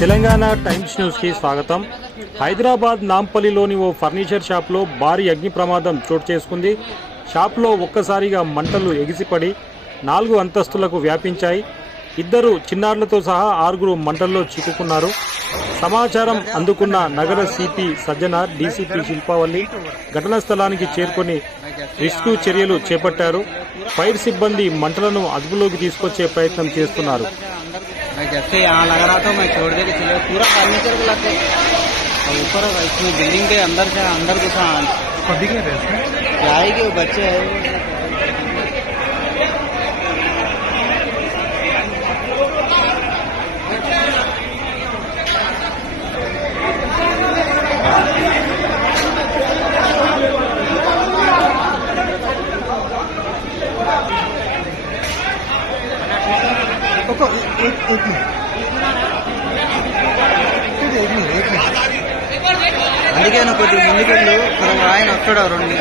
Telangana times న్యూస్కి స్వాగతం. హైదరాబాద్ నాంపల్లిలోని ఓ furniture షాప్లో భారీ అగ్ని ప్రమాదం చోటు చేసుకుంది. షాప్లో ఒక్కసారిగా మంటలు ఎగిసిపడి నాలుగు అంతస్తులకు వ్యాపించాయి. ఇద్దరు చిన్నారులతో సహా ఆరుగురు మంటల్లో చిక్కుకున్నారు. సమాచారం అందుకున్న నగర సిపి సజ్జనార్ డీసీపీ శిల్పావల్లి ఘటనా స్థలానికి చేరుకొని రెస్క్యూ చర్యలు చేపట్టారు. ఫైర్ సిబ్బంది మంటలను అదుపులోకి తీసుకొచ్చే ప్రయత్నం చేస్తున్నారు. जब से यहाँ लग रहा था मैं छोड़ दे के चले। पूरा फर्नीचर को लग गया। और ऊपर इसमें बिल्डिंग के अंदर से अंदर घुसा कभी क्या रहता है क्या है कि वो बच्चे है। ఒక एक एक मिनट एक मिनट एक मिनट అందుకే నువ్వు కొద్దిగా ముందుకెళ్ళు మనం ఆయన వస్తాడు రెండు